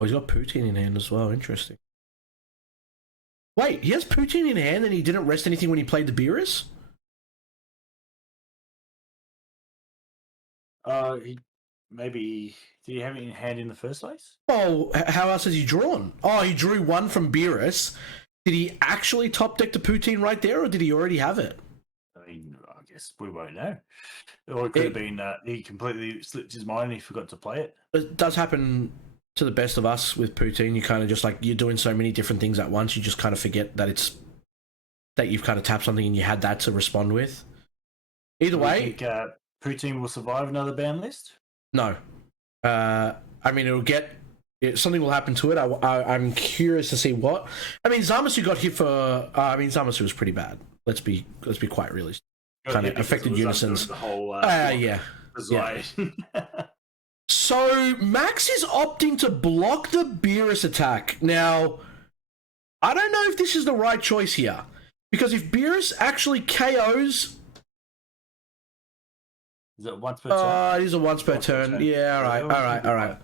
Oh, he's got Poutine in hand as well. Interesting. Wait, he has Poutine in hand and he didn't rest anything when he played the Beerus? Maybe... Did he have it in hand in the first place? Oh, how else has he drawn? Oh, he drew one from Beerus. Did he actually top deck the Poutine right there, or did he already have it? I mean, I guess we won't know. Or it could have been he completely slipped his mind and he forgot to play it. It does happen to the best of us with Poutine. You kind of just like, you're doing so many different things at once, you just kind of forget that that you've kind of tapped something and you had that to respond with. Either way... think Poutine will survive another ban list? No. I mean, something will happen to it. I'm curious to see what. I mean, Zamasu got hit for... Zamasu was pretty bad. Let's be quite realistic. Kind of affected Unison's. The whole, yeah. So Max is opting to block the Beerus attack. Now, I don't know if this is the right choice here, because if Beerus actually KOs... Is it once per turn? It is a once per turn. Yeah, all right.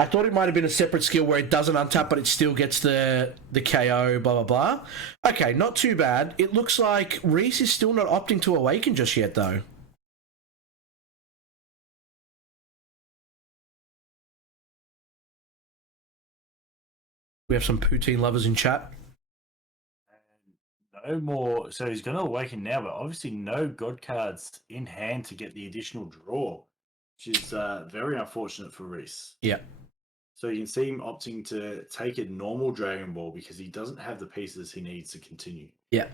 I thought it might have been a separate skill where it doesn't untap, but it still gets the KO, blah, blah, blah. Okay, not too bad. It looks like Reese is still not opting to awaken just yet, though. We have some Poutine lovers in chat. No more. So he's going to awaken now, but obviously no God cards in hand to get the additional draw, which is very unfortunate for Reese. Yeah. So you can see him opting to take a normal Dragon Ball because he doesn't have the pieces he needs to continue. Yeah.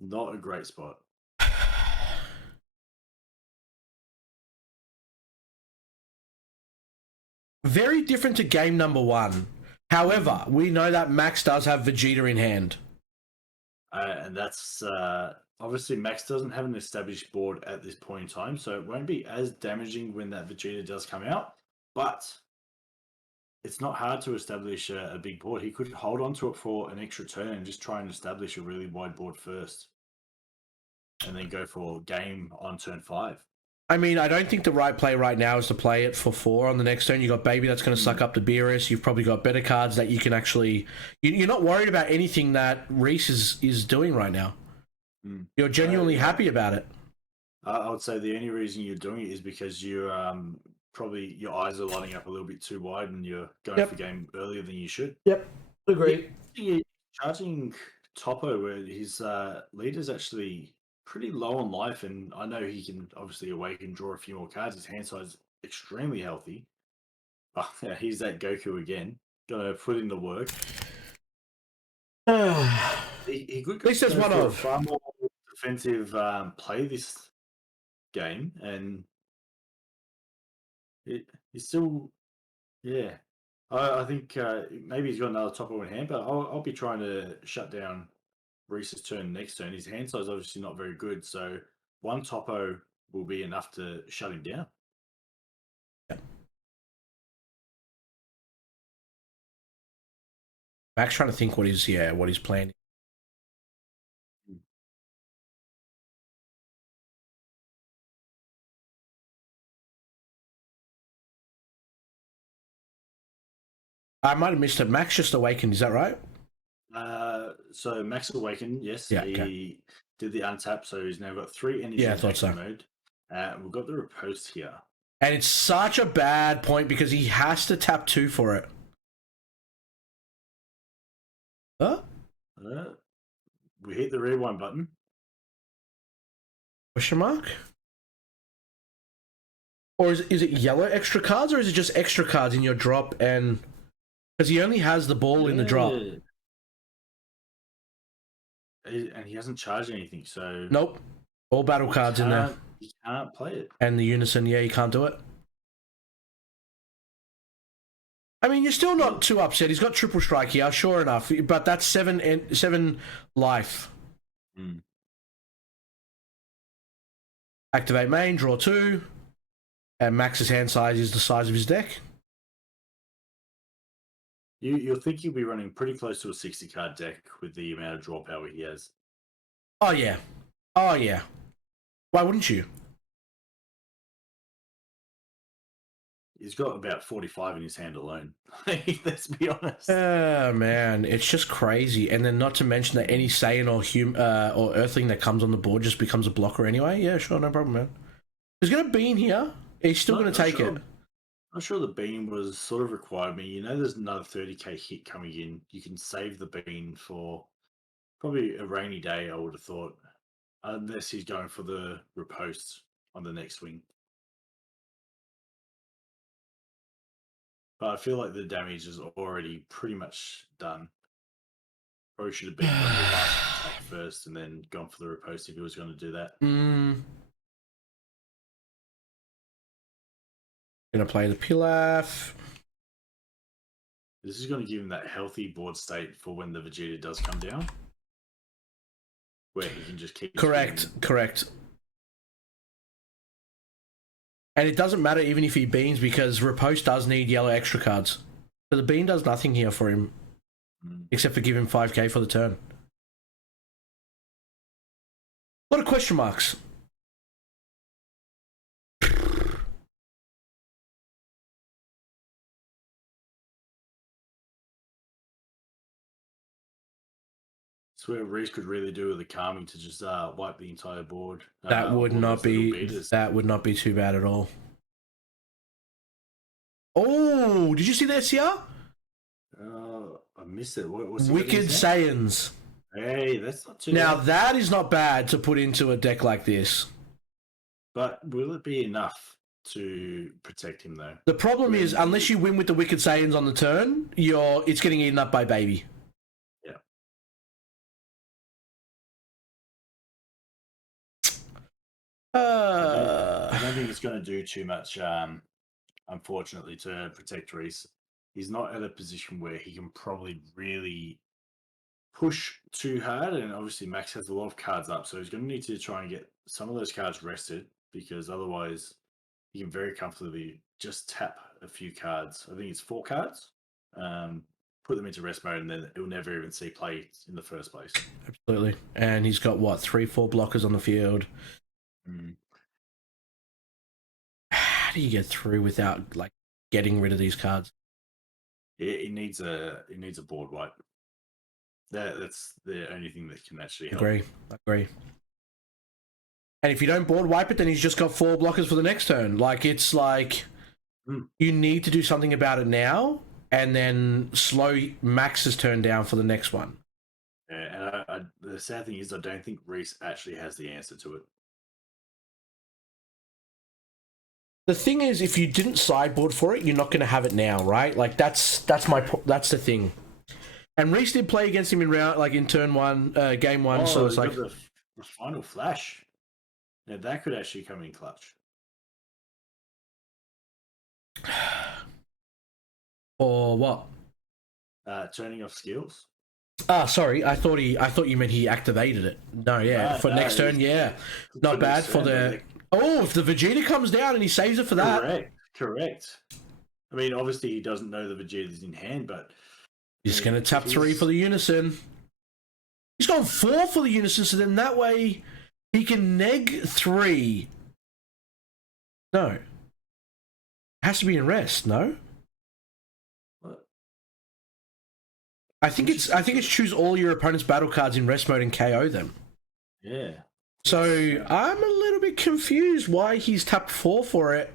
Not a great spot. Very different to game number 1. However, we know that Max does have Vegeta in hand. And that's... obviously, Max doesn't have an established board at this point in time, so it won't be as damaging when that Vegeta does come out. But it's not hard to establish a big board. He could hold on to it for an extra turn and just try and establish a really wide board first. And then go for game on turn 5. I mean, I don't think the right play right now is to play it for 4 on the next turn. You got Baby that's going to suck up the Beerus. You've probably got better cards that you can actually... You're not worried about anything that Reese is doing right now. You're genuinely happy about it. I would say the only reason you're doing it is because you probably your eyes are lining up a little bit too wide and you're going for game earlier than you should. Yep, agree. Charging Topo where his leader's actually pretty low on life, and I know he can obviously awaken, draw a few more cards. His hand size is extremely healthy. Oh, yeah, here's that Goku again. Gonna put in the work. He could at least there's one of far more defensive play this game, and he's still, yeah. I think maybe he's got another Topo in hand, but I'll be trying to shut down Reese's turn next turn. His hand size is obviously not very good, so one Topo will be enough to shut him down. Max trying to think what he's planning. I might have missed it. Max just awakened, is that right? So Max awakened, yes. Yeah, he did the untap, so he's now got 3 energy yeah, I thought so. mode. We've got the riposte here. And it's such a bad point because he has to tap 2 for it. Huh? We hit the rewind button. Question mark? Or is it yellow extra cards, or is it just extra cards in your drop? And because he only has the ball in the drop. And he hasn't charged anything, so Nope. All battle cards in there. You can't play it. And the unison, yeah, you can't do it. I mean, you're still not too upset. He's got triple strike here, sure enough. But that's seven life. Mm. Activate main, draw 2. And Max's hand size is the size of his deck. You'll think he'll be running pretty close to a 60-card deck with the amount of draw power he has. Oh, yeah. Oh, yeah. Why wouldn't you? He's got about 45 in his hand alone. Let's be honest. Oh, man. It's just crazy. And then not to mention that any Saiyan or Earthling that comes on the board just becomes a blocker anyway. Yeah, sure, no problem, man. He's going to bean here. He's still going to take it. I'm sure the bean was sort of required me. You know, there's another 30k hit coming in. You can save the bean for probably a rainy day, I would have thought. Unless he's going for the riposte on the next swing. But I feel like the damage is already pretty much done. Probably should have been on the last attack first and then gone for the riposte if he was going to do that. Gonna play the Pilaf. This is going to give him that healthy board state for when the Vegeta does come down. Where he can just keep... Correct. And it doesn't matter even if he beans, because riposte does need yellow extra cards. So the bean does nothing here for him. Except for giving 5k for the turn. A lot of question marks. It's where Reese could really do with the calming to just wipe the entire board. That would not be too bad at all. Oh, did you see the SCR? I missed it. What's Wicked Saiyans. Hey, that's not too Now bad. that is not bad to put into a deck like this. But will it be enough to protect him though? The problem is, unless you win with the Wicked Saiyans on the turn, it's getting eaten up by Baby. Yeah. I don't think it's going to do too much, unfortunately, to protect Reese. He's not at a position where he can probably really push too hard, and obviously Max has a lot of cards up, so he's going to need to try and get some of those cards rested, because otherwise he can very comfortably just tap a few cards. I think it's 4 cards, put them into rest mode, and then he'll never even see play in the first place. Absolutely. And he's got, what, 3-4 blockers on the field? How do you get through without, like, getting rid of these cards? It needs a board wipe. That's the only thing that can actually help. Agree. And if you don't board wipe it, then he's just got 4 blockers for the next turn. Like, it's like you need to do something about it now, and then slow Max's turn down for the next one. Yeah, and the sad thing is, I don't think Reese actually has the answer to it. The thing is, if you didn't sideboard for it, you're not going to have it now, right? Like that's the thing. And Reese did play against him in turn 1, game 1. So it's like the final flash. Now that could actually come in clutch. Or what? Turning off skills. Sorry. I thought you meant he activated it. No, yeah, for next turn, yeah, not bad for the. Oh, if the Vegeta comes down and he saves it for that. Correct. I mean, obviously he doesn't know the Vegeta's in hand, but he's going to tap 3 for the unison. He's gone 4 for the unison, so then that way he can neg 3. No, it has to be in rest. No. What? I think it's choose all your opponent's battle cards in rest mode and KO them. Yeah. So I'm a little bit confused why he's tapped 4 for it.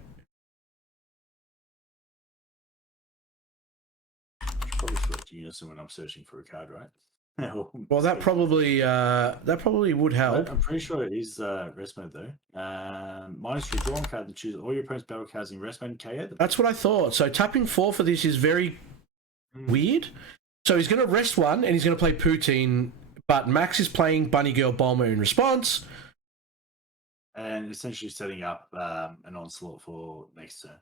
Probably select unison when I'm searching for a card, right? Well, that probably would help. I'm pretty sure it is rest mode though. Minus your draw one card and choose all your opponent's battle cards in rest mode and KO them. That's what I thought. So tapping 4 for this is very weird. So he's going to rest 1 and he's going to play Poutine, but Max is playing Bunny Girl Bulma in response. And essentially setting up an onslaught for next turn.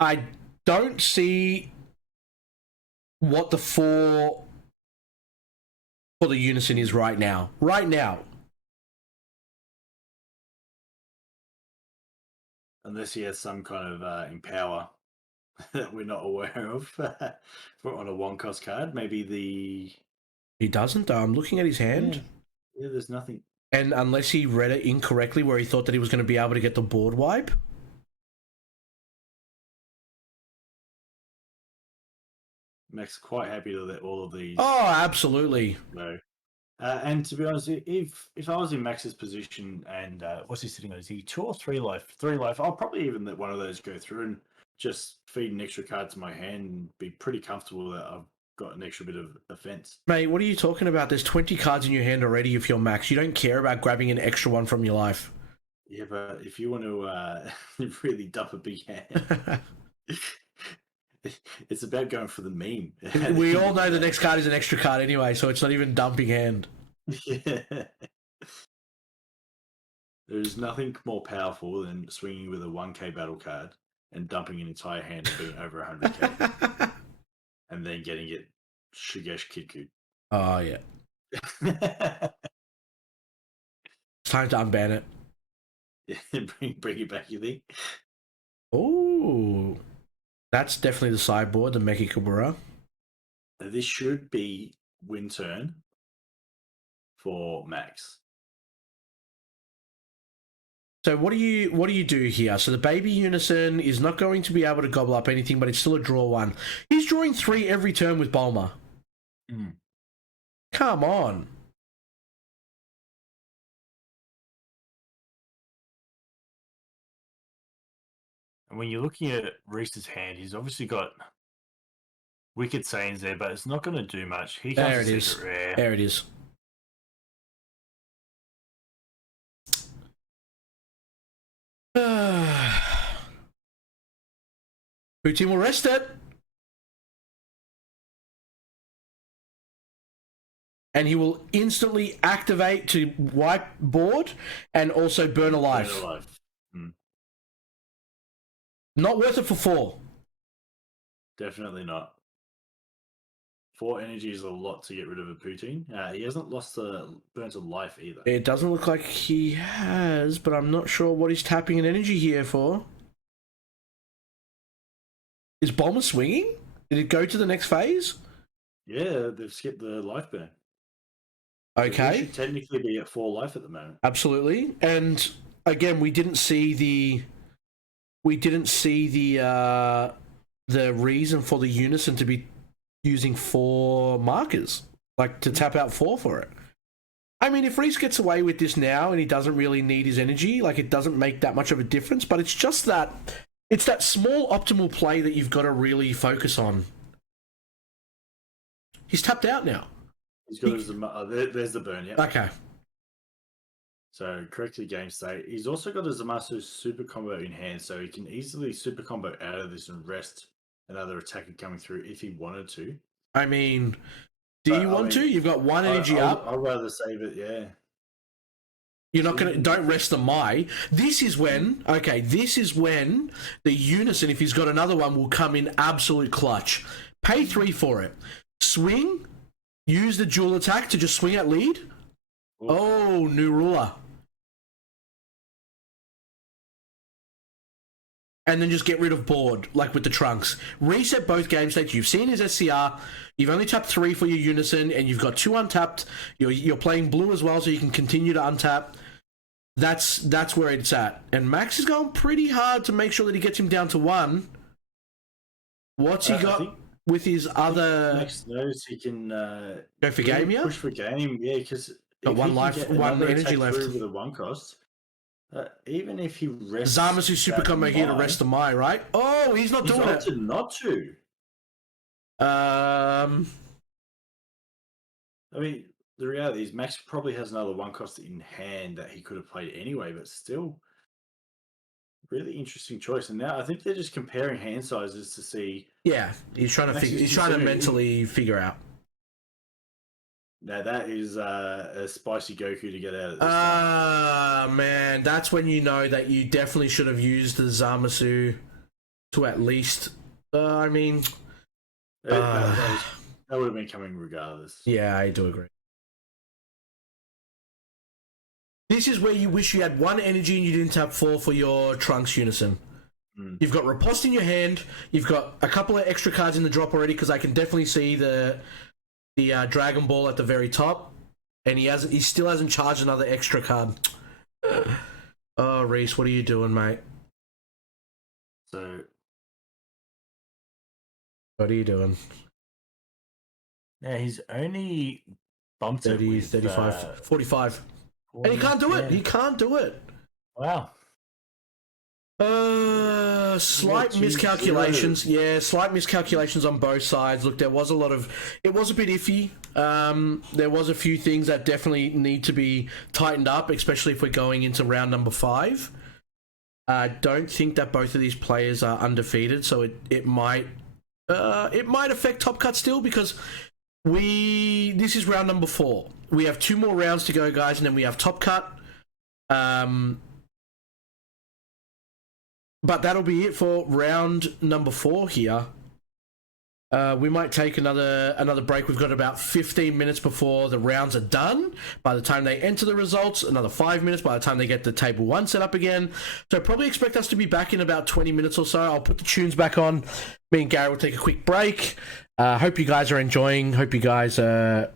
I don't see what the 4 for the Unison is right now. Right now. Unless he has some kind of empower that we're not aware of for on a 1-cost card. Maybe the... He doesn't, though. I'm looking at his hand. Yeah, there's nothing. And unless he read it incorrectly where he thought that he was going to be able to get the board wipe. Max quite happy to let all of these... Oh, absolutely. No. And to be honest, if I was in Max's position and what's he sitting on? Is he 2 or 3 life? 3 life. I'll probably even let one of those go through and just feed an extra card to my hand and be pretty comfortable that I've got an extra bit of offense. Mate, what are you talking about? There's 20 cards in your hand already if you're Max. You don't care about grabbing an extra one from your life. Yeah, but if you want to really dump a big hand, it's about going for the meme. We all know the next card is an extra card anyway, so it's not even dumping hand. Yeah. There's nothing more powerful than swinging with a 1k battle card and dumping an entire hand and being over 100k. And then getting it Shigesh Kiku. Oh, yeah. It's time to unban it. Yeah, bring it back, you think? Oh, that's definitely the sideboard, the Meki Kubura. This should be win turn for Max. So what do you do here? So the baby Unison is not going to be able to gobble up anything, but it's still a draw 1. He's drawing 3 every turn with Bulma. Come on. And when you're looking at Reese's hand, he's obviously got Wicked Saiyans there, but it's not going to do much. He There it is. Rare. There it is. Poutine will rest it. And he will instantly activate to wipe board and also burn a life. Not worth it for 4. Definitely not. 4 energy is a lot to get rid of a Poutine. He hasn't lost burnt a life either. It doesn't look like he has, but I'm not sure what he's tapping an energy here for. Is Bulma swinging? Did it go to the next phase? Yeah, they've skipped the life burn. Okay. So he should technically be at 4 life at the moment. Absolutely. And again, we didn't see the reason for the Unison to be using 4 markers, like to tap out 4 for it. I mean, if Reese gets away with this now and he doesn't really need his energy, like it doesn't make that much of a difference, but it's just that it's that small optimal play that you've got to really focus on. He's tapped out now. He's got there's the burn, yeah. Okay. So, correctly game state. He's also got a Zamasu super combo in hand, so he can easily super combo out of this and rest another attacker coming through if he wanted to. I mean, do you want to? You've got 1 energy up. I'd rather save it, yeah. You're not going to... Don't rest the Mai. This is when... Okay, this is when the Unison, if he's got another one, will come in absolute clutch. Pay 3 for it. Swing. Use the dual attack to just swing at lead. Oof. Oh, new ruler. And then just get rid of board, like with the trunks. Reset both game states. You've seen his SCR. You've only tapped 3 for your Unison, and you've got 2 untapped. You're playing blue as well, so you can continue to untap. That's where it's at. And Max is going pretty hard to make sure that he gets him down to 1. What's he got with his other... Max knows he can... go for game, yeah? Push for game, yeah, because... Got 1 life, 1 energy left. With a 1 cost... even if he rests... Zamasu super combo here to rest the Mai, right? Oh, he's not doing it. Not to. I mean, the reality is Max probably has another one cost in hand that he could have played anyway, but still, really interesting choice. And now I think they're just comparing hand sizes to see. Yeah, he's trying to Max figure. is He's trying to considering- mentally figure out. Now that is a spicy Goku to get out of this. Man, that's when you know that you definitely should have used the Zamasu to at least. I mean, That would have been coming regardless. yeah, I do agree. This is where you wish you had one energy and you didn't tap 4 for your Trunks Unison. You've got Riposte in your hand. You've got a couple of extra cards in the drop already because I can definitely see the Dragon Ball at the very top, and he still hasn't charged another extra card. Oh, Reese, what are you doing, mate? So What are you doing? Yeah, he's only bumped 30, it with 35, 45. 40, And he can't do it. yeah. He can't do it. Wow. Slight Yeah, miscalculations. Yeah, slight miscalculations on both sides. Look, there was a lot of. It was a bit iffy. There was a few things that definitely need to be tightened up, especially if we're going into round number 5. I don't think that both of these players are undefeated, so it might affect Top Cut still because this is round number 4. We have 2 more rounds to go, guys, and then we have Top Cut. But that'll be it for round number 4 here. We might take another break. We've got about 15 minutes before the rounds are done. By the time they enter the results, another 5 minutes by the time they get the table 1 set up again. So probably expect us to be back in about 20 minutes or so. I'll put the tunes back on. Me and Gary will take a quick break. Hope you guys are enjoying. Hope you guys are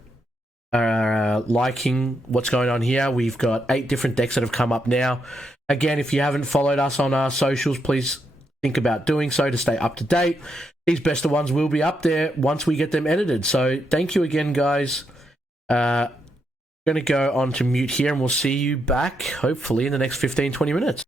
liking what's going on here. We've got 8 different decks that have come up now. Again, if you haven't followed us on our socials, please think about doing so to stay up to date. These best of ones will be up there once we get them edited. So thank you again, guys. Going to go on to mute here and we'll see you back hopefully in the next 15-20 minutes.